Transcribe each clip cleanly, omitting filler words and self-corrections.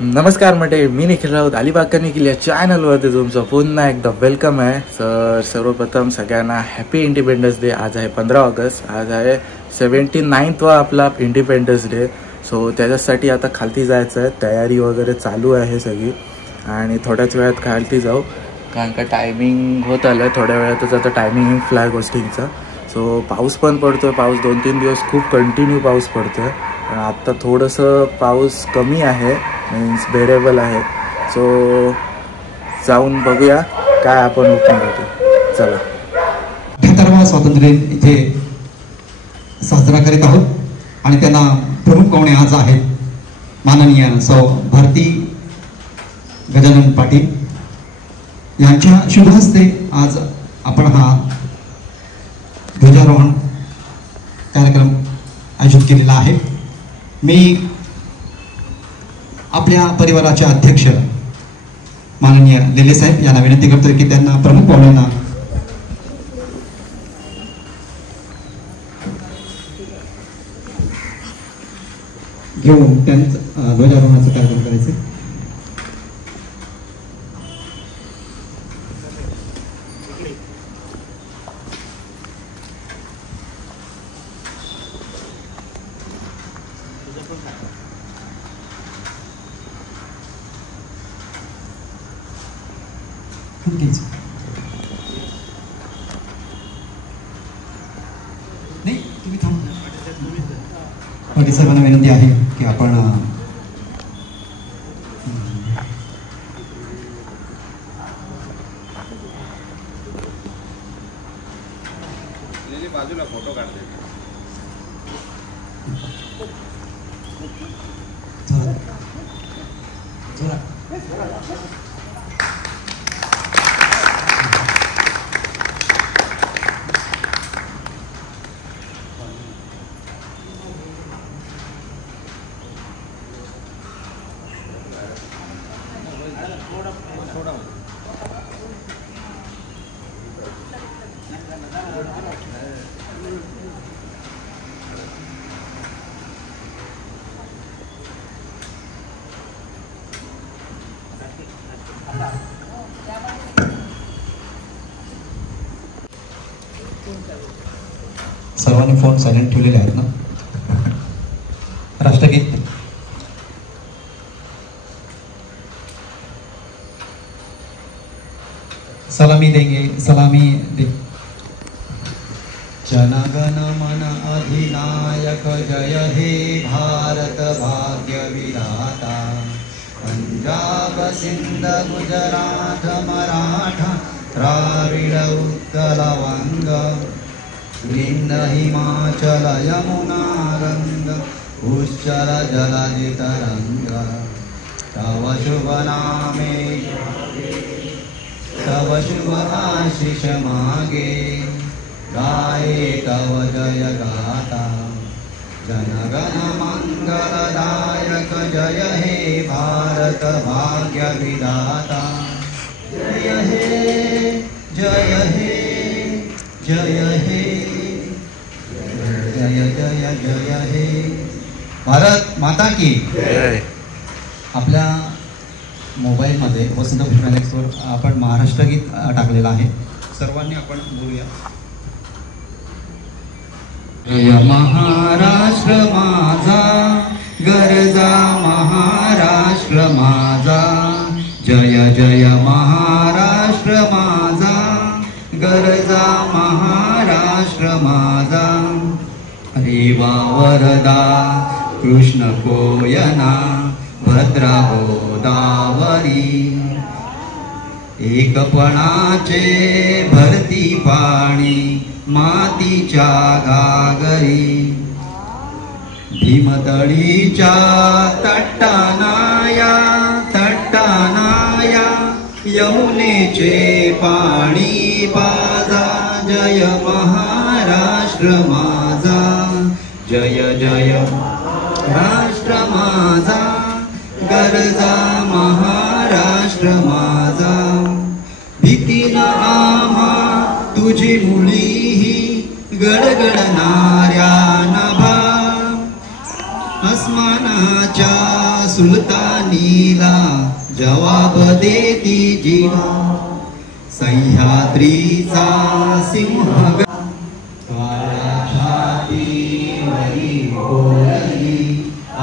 नमस्कार मंडळी, मी निखिल राऊत अलिबाग निखिल या चॅनलवरती तुमचं पुन्हा एकदा वेलकम आहे. सर सर्वप्रथम सगळ्यांना हॅपी इंडिपेंडन्स डे. आज आहे 15 ऑगस्ट. आज आहे 79वा आपला इंडिपेंडन्स डे. सो त्याच्यासाठी आता खालती जायचं आहे. तयारी वगैरे चालू आहे सगळी आणि थोड्याच वेळात खालती जाऊ, कारण का टायमिंग होत आलं आहे. थोड्या वेळातच आता टायमिंग फ्लॅग होस्टिंगचा. सो पाऊस पण पडतो आहे. पाऊस 2-3 दिवस खूप कंटिन्यू पाऊस पडतो आहे, पण आत्ता थोडंसं पाऊस कमी आहे, मीन्स बेरेबल आहे. सो जाऊन बघूया काय आपण ओपन होतो. चला. 78वा स्वातंत्र्य इथे साजरा करीत आहोत आणि त्यांना प्रमुख पाहुणे आज आहेत माननीय सौ भारती गजानन पाटील यांच्या शुभ हस्ते आज आपण हा ध्वजारोहण कार्यक्रम आयोजित केलेला आहे. मी आपल्या परिवाराचे अध्यक्ष माननीय लेले साहेब यांना विनंती करतोय की त्यांना प्रमुख पाहुण्यांना घेऊन त्यांचं ध्वजारोहणाचा कार्यक्रम करायचे. नाही तुम्ही थांबा. पाटील साहेबांना विनंती आहे की आपण बाजूला फोटो काढते. सर्वांनी फोन सायलेंट ठेवलेले आहेत ना. राष्ट्रगीत. सलामी देंगे, सलामी दे. जनगण मन अधिनायक जय हे भारत भाग्य विधाता. पंजाब सिंध गुजरात मराठा द्राविड उत्कल वंग विंध्य हिमाचल यमुना गंग उच्चल जलधि तरंग. तव शुभ नामे तव शुभ आशीष मागे गाये तव जय गाता. जनगण मंगलदायक जय हे भारत भाग्य विधाता. जय हे जय हे जय हे जय जय जय हे. भारत माता की जय. आपल्या मोबाईलमध्ये वसंत फिल्मॅक्सवर आपण महाराष्ट्र गीत टाकलेलं आहे. सर्वांनी आपण बोलूया. जय महाराष्ट्र माझा गरजा महाराष्ट्र माझा. जय जय महाराष्ट्र माझा गरजा महाराष्ट्र माझा. रेवा वरदा कृष्ण कोयना भद्रा गोदावरी. एकपणाचे भरती पाणी मातीच्या घागरी. भीमतळीच्या तट्टानाया तट्टानाया यमुनेचे पाणी पाजा. जय महाराष्ट्र माझा जय जय राष्ट्र माझा गरजा महाराष्ट्र माझा. भीतीन आम्हा तुझी मुळीही गडगडणाऱ्या नभा. अस्मानाच्या सुलतान हानीला जवाब देती जीवा सह्याद्रीचा सिंह काळ्या छातीवरी कोरली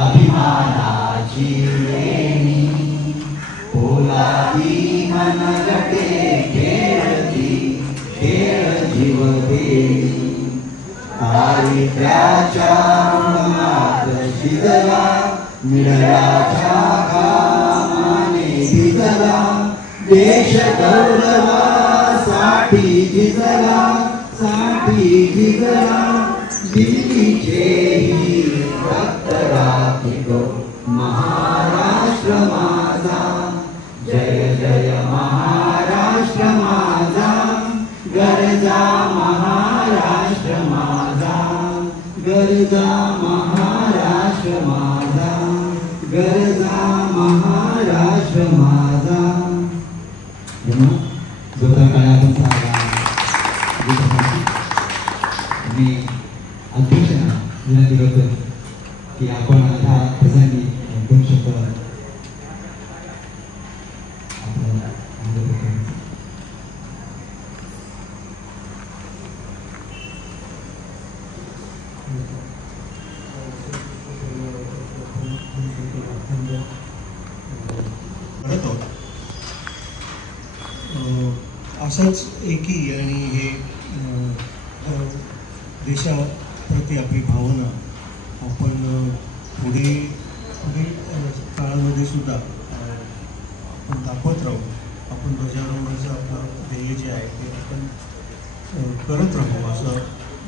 अभिमानाची लेणी पोलादी मनगटे खेळती खेळ जीव देणी दारिद्र्याच्या उन्हात शिजला मिळाच्या कामाने भिजला देश गौरवासाठी झिजला दिल्लीचेही रक्त राखीतो महाराष्ट्र माझा जय जय महाराष्ट्र माझा गरजा महाराष्ट्र माझा गरजा महाराष्ट्र माझा गरजा महाराष्ट्र माझा जोरदार टाळ्या आपण मी अध्यक्षांना विनंती करतो की आपण ह्या प्रसंगी 2 शब्द असंच एकी आणि हे देशाप्रती आपली भावना आपण पुढे काळामध्ये सुद्धा आपण दाखवत राहू. आपण ध्वजारोहणाचं आपलं ध्येय जे आहे ते आपण करत राहू असं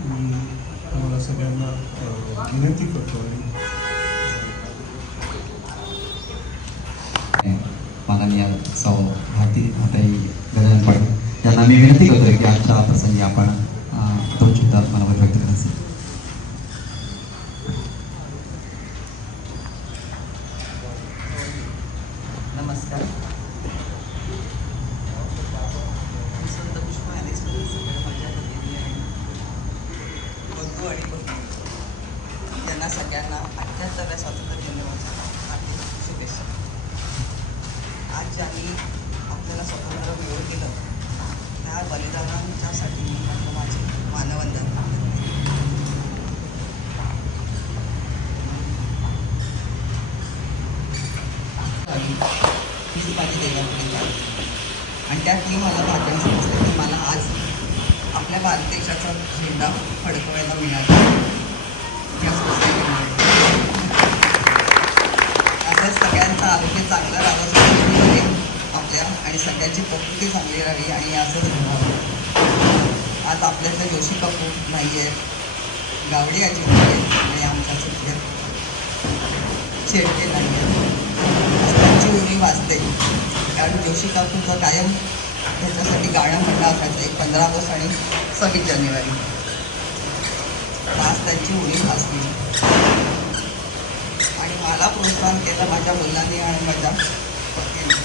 मी आम्हाला सगळ्यांना विनंती करतो. आणि माननीय सौ भारती माताई गजानन पाटील यांना मी विनंती करतोय की आजच्या प्रसंगी आपण 2 शब्द मनावर व्यक्त करायचे. नमस्कार. संत पुष्पा माझ्या पत्नी आहे बंधू आणि बहिणी यांना सगळ्यांना 78व्या स्वातंत्र्य दिनाच्या हार्दिक शुभेच्छा. आज ज्यांनी आपल्याला स्वातंत्र्य मिळवून दिलं त्या बलिदानांच्यासाठी माझे मानवंदन. ही माझी देवापुरी आणि त्यात मी मला भाग्याने समजलं की मला आज आपल्या भारत देशाचा झेंडा फडकवायला मिळाला. असंच सगळ्यांचं आरोग्य चांगलं राहावं आपल्या आणि सगळ्यांची प्रकृती चांगली राहावी आणि असंच राहावं. आज आपल्यातलं जोशी काकू नाही आहे, गावडे आजी नाही आहेत आणि आमच्या सध्या शेडके नाही आहेत. त्यांची उरी वाचते कारण जोशी काकूंचं कायम ह्याच्यासाठी गाणं म्हणणं असायचं. एक 15 ऑगस्ट आणि 26 जानेवारी आज त्यांची उरी वाचली आणि मला प्रोत्साहन केलं माझ्या मुलांनी आणि माझ्या पत्नीने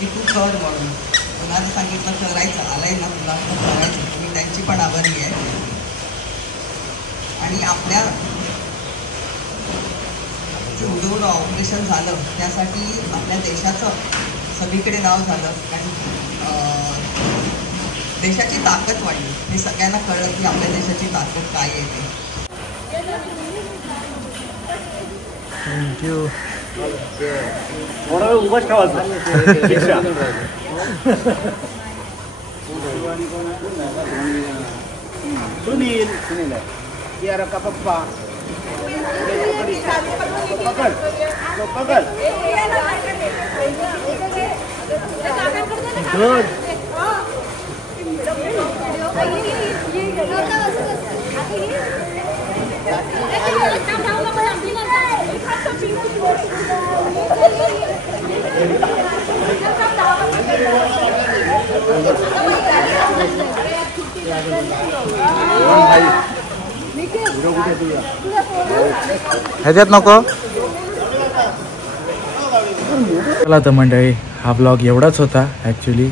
की तू कर म्हणून. मुलांनी सांगितलं करायचं, आलंय ना तुला करायचं. मी त्यांची पण आभारी आहे. आणि आपल्या जेवढं ऑपरेशन झालं त्यासाठी आपल्या देशाचं सगळीकडे नाव झालं आणि देशाची ताकद वाढली. हे सगळ्यांना कळलं की आपल्या देशाची ताकद काय येते. थँक्यू. थोडा वेळ उभाच ठेवायचं. सुनील यार का पप्पा पकड पकड गुड. ह्याच्यात नको. चला तर मंडळी, हा ब्लॉग एवढाच होता ॲक्च्युली,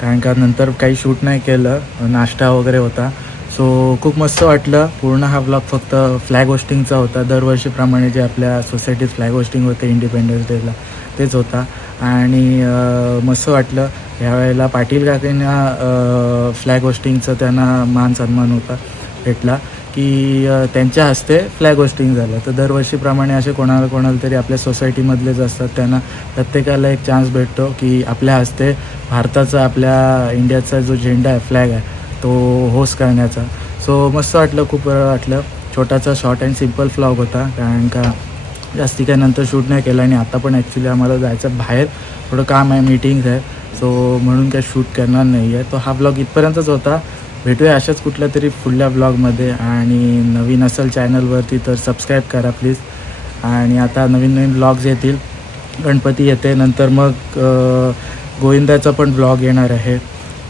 कारण का नंतर काही शूट नाही केलं, नाश्ता वगैरे होता. सो खूप मस्त वाटलं. पूर्ण हा ब्लॉग फक्त फ्लॅग होस्टिंगचा होता. दरवर्षीप्रमाणे जे आपल्या सोसायटीत फ्लॅग होस्टिंग होते इंडिपेंडन्स डेला तेच होता आणि मस्त वाटलं. यावेळेला पाटील काकांना फ्लॅग होस्टिंगचं त्यांना मान सन्मान होता भेटला की त्यांच्या हस्ते फ्लॅग होस्टिंग झालं. तर दरवर्षीप्रमाणे असे कोणाला तरी आपल्या सोसायटीमधलेच असतात, त्यांना प्रत्येकाला एक चान्स भेटतो की आपल्या हस्ते भारताचा आपल्या इंडियाचा जो झेंडा आहे फ्लॅग आहे तो होस्ट करण्याचा. सो मस्त वाटलं, खूप बरं वाटलं. छोटासा शॉर्ट अँड सिम्पल व्लॉग होता कारण का जास्ती काय नंतर शूट नाही केलं आणि आता पण ॲक्च्युली आम्हाला जायचं बाहेर, थोडं काम आहे, मीटिंग्स आहे, सो म्हणून काय शूट करणार नाही आहे. तो हा ब्लॉग इथपर्यंतच होता. भेटूया अशाच कुठल्या तरी पुढल्या ब्लॉगमध्ये आणि नवीन असेल चॅनलवरती तर सबस्क्राईब करा प्लीज. आणि आता नवीन ब्लॉग्स येतील. गणपती येते, नंतर मग गोविंदाचा पण ब्लॉग येणार आहे,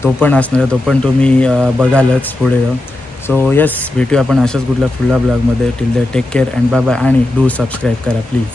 तो पण असणार आहे, तो पण तुम्ही बघालच पुढे जाऊन. सो येस, भेटूया आपण अशाच कुठल्या पुढल्या ब्लॉगमध्ये. Till the take care and bye bye आणि डू सबस्क्राईब करा प्लीज.